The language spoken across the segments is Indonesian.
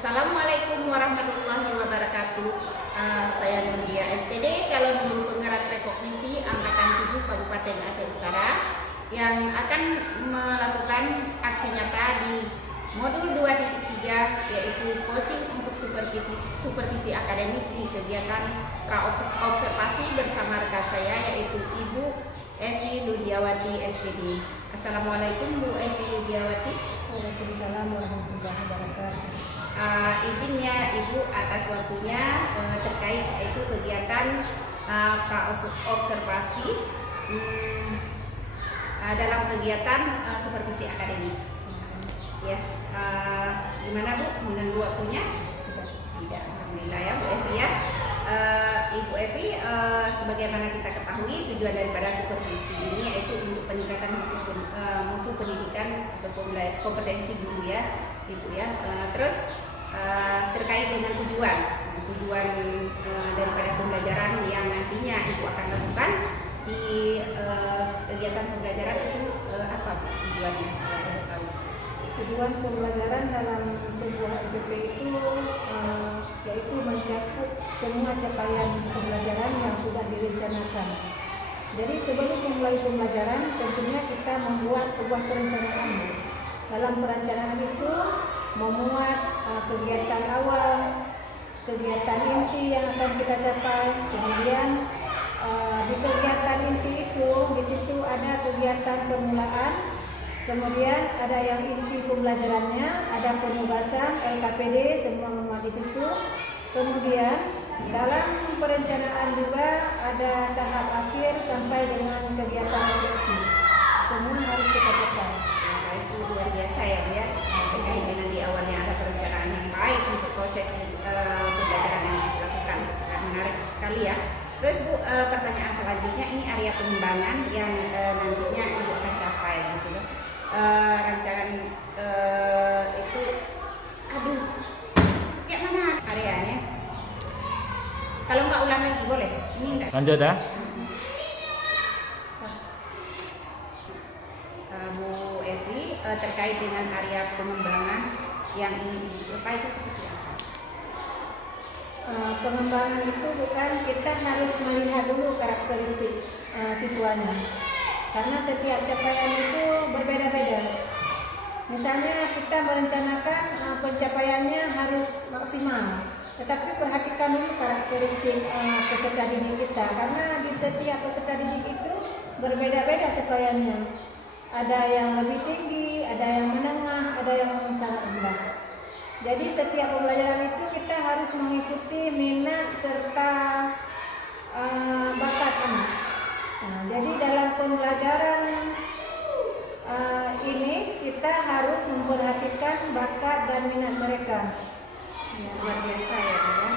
Assalamualaikum warahmatullahi wabarakatuh. Saya Nurdia SPD, calon guru penggerak rekognisi Angkatan 7 Kabupaten Aceh Utara yang akan melakukan aksi nyata di modul 2.3 yaitu coaching untuk supervisi akademik di kegiatan praobservasi bersama rekan saya yaitu Ibu Evi Ludiawati SPD. Assalamualaikum Bu Evi Ludiawati. Waalaikumsalam warahmatullahi wabarakatuh. Izinnya Ibu atas waktunya terkait itu kegiatan praobservasi dalam kegiatan supervisi akademik. Ya, gimana Bu? Mengganggu waktunya? Tidak, alhamdulillah ya Bu Evi ya. Ibu Evi, sebagaimana kita ketahui tujuan daripada supervisi ini yaitu untuk peningkatan mutu pendidikan atau kompetensi guru ya, Ibu ya. Terus terkait dengan tujuan daripada pembelajaran yang nantinya Ibu akan lakukan di kegiatan pembelajaran itu apa Bu tujuannya? Tujuan pembelajaran dalam sebuah LPP itu yaitu mencakup semua capaian pembelajaran yang sudah direncanakan. Jadi sebelum memulai pembelajaran tentunya kita membuat sebuah perencanaan. Dalam perencanaan itu memuat kegiatan awal, kegiatan inti yang akan kita capai. Kemudian di kegiatan inti itu di situ ada kegiatan permulaan. Kemudian ada yang inti pembelajarannya, ada penugasan, LKPD, semua memuat di situ. Kemudian dalam perencanaan juga ada tahap akhir sampai dengan kegiatan refleksi. Semua harus kita capai. Nah, itu luar biasa ya Bu ya. Terkait dengan di awalnya ada perencanaan yang baik untuk proses pembelajaran yang dilakukan. Sangat menarik sekali ya. Terus Bu, pertanyaan selanjutnya ini area pengembangan yang nantinya Ibu akan capai gitu loh. Rancangan itu kayak mana areanya? Kalau nggak ulang lagi boleh? Ini enggak. Lanjut ya. Bu Evi, terkait dengan area pengembangan yang ingin dicapai itu seperti apa? Pengembangan itu bukan kita harus melihat dulu karakteristik siswanya. Karena setiap capaian itu berbeda-beda. Misalnya kita merencanakan pencapaiannya harus maksimal, tetapi perhatikan dulu karakteristik peserta didik kita, karena di setiap peserta didik itu berbeda-beda capaiannya. Ada yang lebih tinggi, ada yang menengah, ada yang sangat rendah. Jadi setiap pembelajaran itu kita harus mengikuti minat serta bakat anak. Nah, jadi dalam pembelajaran ini kita harus memperhatikan bakat dan minat mereka. Ya, luar biasa ya Bu ya.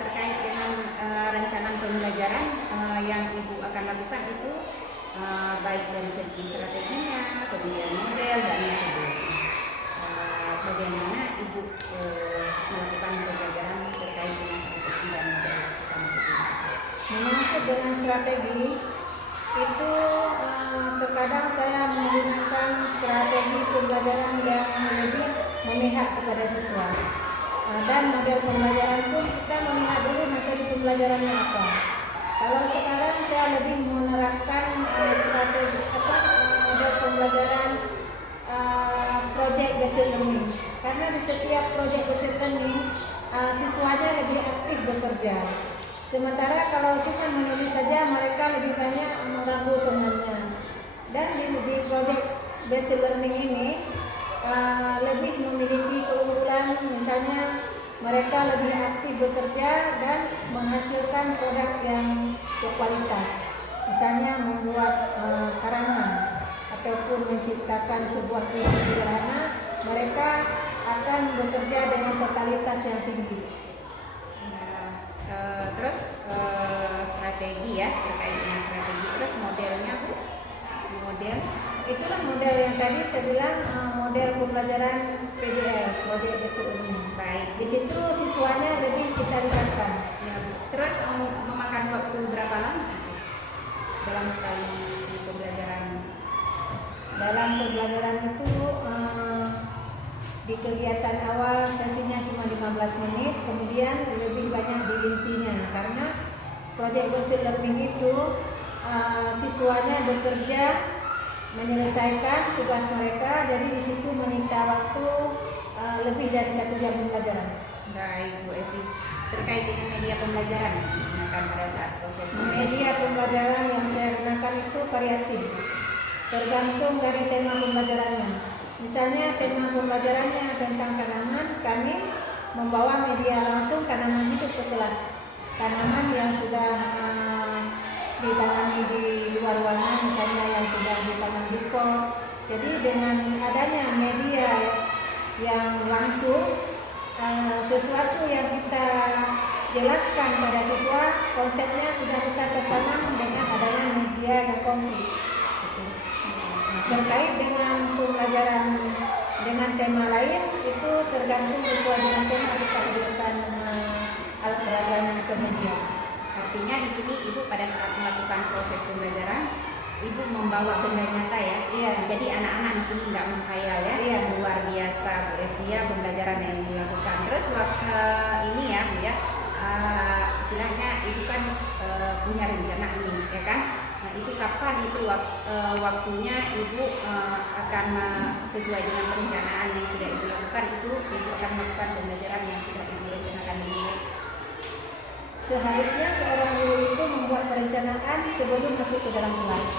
Terkait dengan rancangan pembelajaran yang Ibu akan lakukan itu baik dari segi strateginya, kemudian model dan metode. Bagaimana Ibu melakukan pembelajaran terkait dengan strategi dan model? Menyangkut dengan strategi itu terkadang saya menggunakan strategi pembelajaran yang lebih memihak kepada siswa. Dan model pembelajaran pun kita melihat dulu materi pembelajarannya apa. Kalau sekarang saya lebih menerapkan strategi model pembelajaran project based learning. Karena di setiap project based learning siswanya lebih aktif bekerja. Sementara kalau cuma menulis saja mereka lebih banyak mengganggu temannya. Dan di project based learning ini lebih memiliki keunggulan, misalnya mereka lebih aktif bekerja dan menghasilkan produk yang berkualitas. Misalnya membuat karangan ataupun menciptakan sebuah puisi sederhana, mereka akan bekerja dengan totalitas yang tinggi. Terus strategi ya, terkait dengan strategi. Terus modelnya Bu? Model? Itulah model yang tadi saya bilang model pembelajaran PBL, project based learning. Baik. Di situ siswanya lebih kita libatkan. Ya, Bu. Terus memakan waktu berapa lama dalam sekali pembelajaran? Dalam pembelajaran itu di kegiatan awal sesi 15 menit, kemudian lebih banyak di intinya karena proyek Basic Learning itu siswanya bekerja menyelesaikan tugas mereka, jadi di situ menyita waktu lebih dari 1 jam pembelajaran. Baik Bu Evi, terkait dengan media pembelajaran yang digunakan pada saat proses Media pembelajaran yang saya gunakan itu variatif, tergantung dari tema pembelajarannya. Misalnya tema pembelajarannya tentang tanaman, kami membawa media langsung tanaman hidup ke kelas. Tanaman yang sudah ditangani di luar ruangan, misalnya yang sudah ditanam di pot. Jadi dengan adanya media yang langsung, sesuatu yang kita jelaskan pada siswa, konsepnya sudah bisa tertanam dengan adanya media yang konkret. Terkait dengan pembelajaran dengan tema lain, itu tergantung sesuai dengan tema kita berikan alat peraganya ke media. Artinya di sini Ibu pada saat melakukan proses pembelajaran, Ibu membawa benda nyata ya. Iya. Jadi anak-anak di sini nggak menghayal ya. Iya. Luar biasa Bu Evia pembelajaran yang dilakukan. Terus waktu ini ya Bu ya, istilahnya Ibu kan punya rencana ini ya kan. Nah itu kapan itu waktunya Ibu akan sesuai dengan perencanaan yang sudah Ibu lakukan, itu Ibu akan melakukan pembelajaran yang sudah Ibu rencanakan ini. Seharusnya seorang guru itu membuat perencanaan sebelum masuk ke dalam kelas.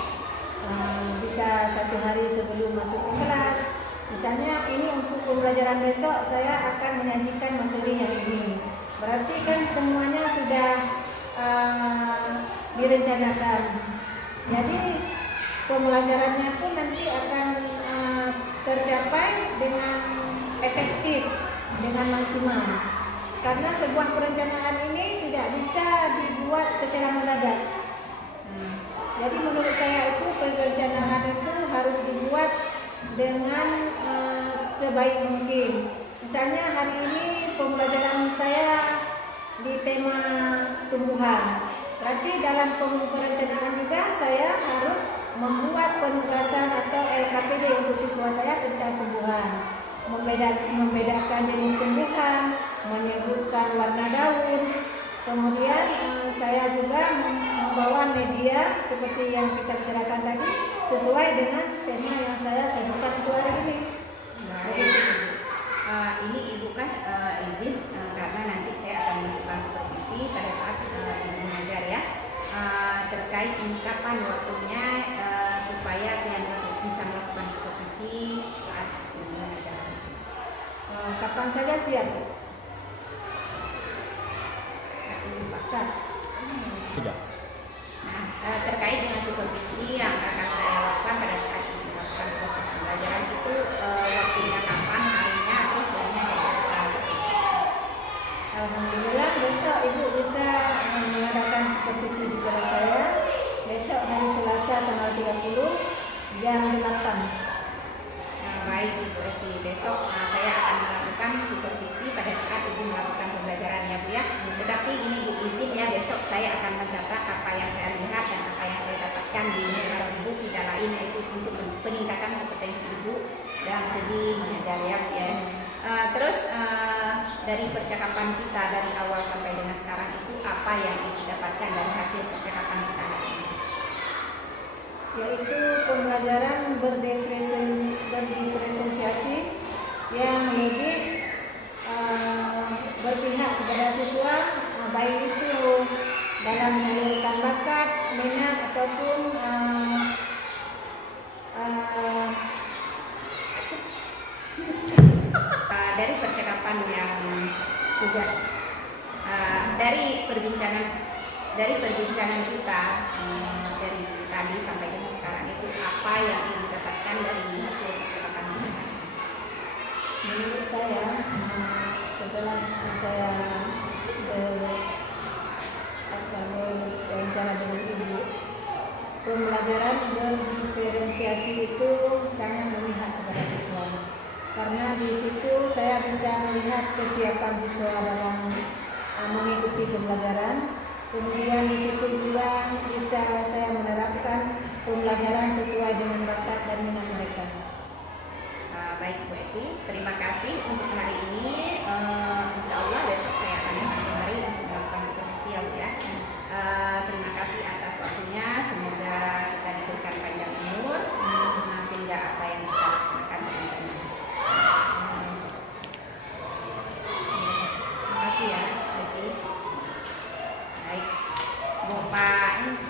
Bisa 1 hari sebelum masuk ke kelas. Misalnya ini untuk pembelajaran besok saya akan menyajikan materi yang ini. Berarti kan semuanya sudah direncanakan. Jadi pembelajarannya pun nanti akan tercapai dengan efektif, dengan maksimal. Karena sebuah perencanaan ini tidak bisa dibuat secara mendadak. Jadi menurut saya itu perencanaan itu harus dibuat dengan sebaik mungkin. Misalnya hari ini pembelajaran saya di tema tumbuhan. Berarti dalam perencanaan juga saya harus membuat penugasan atau LKPD untuk siswa saya tentang tumbuhan. Membedakan jenis tumbuhan, menyebutkan warna daun. Kemudian saya juga membawa media seperti yang kita bicarakan tadi sesuai dengan tema yang saya sebutkan untuk hari ini. Ini Ibu kan izin karena nanti saya akan melakukan supervisi pada saat Ibu mengajar ya. Terkait ini kapan waktunya supaya saya bisa melakukan supervisi saat Ibu mengajar. Kapan saja siap? Pak. Tidak. Nah, terkait dengan supervisi yang akan saya lakukan pada saat Ibu melakukan proses pembelajaran itu waktunya kapan, harinya, terus jamnya kayak apa? Alhamdulillah besok Ibu bisa mengadakan supervisi di kelas saya. Besok hari Selasa tanggal 30 jam 8. Baik Ibu Evi, besok saya akan melakukan supervisi pada saat Ibu melakukan pembelajaran ya Bu ya. Tetapi ini Bu izin ya, besok saya akan mencatat apa yang saya lihat dan apa yang saya dapatkan di kelas Ibu, tidak lain yaitu untuk peningkatan kompetensi Ibu dalam segi mengajar ya Bu ya. Terus dari percakapan kita dari awal sampai dengan sekarang itu apa yang Ibu dapatkan dari hasil percakapan kita hari ini? Yaitu pembelajaran berdiferensiasi yang lebih berpihak kepada siswa, baik itu dalam menyalurkan bakat, minat ataupun dari percakapan yang sudah dari perbincangan kita dari tadi sampai dengan sekarang itu apa yang Ibu dapatkan dari hasil percakapan kita? menurut saya setelah saya berbicara dengan Ibu, pembelajaran berdiferensiasi itu sangat memihak kepada siswa. Karena di situ saya bisa melihat kesiapan siswa dalam mengikuti pembelajaran. Kemudian di situ juga bisa saya menerapkan pembelajaran sesuai dengan bakat dan minat mereka. Baik Bu Evi, terima kasih untuk hari ini. Insya Allah Pak. Ini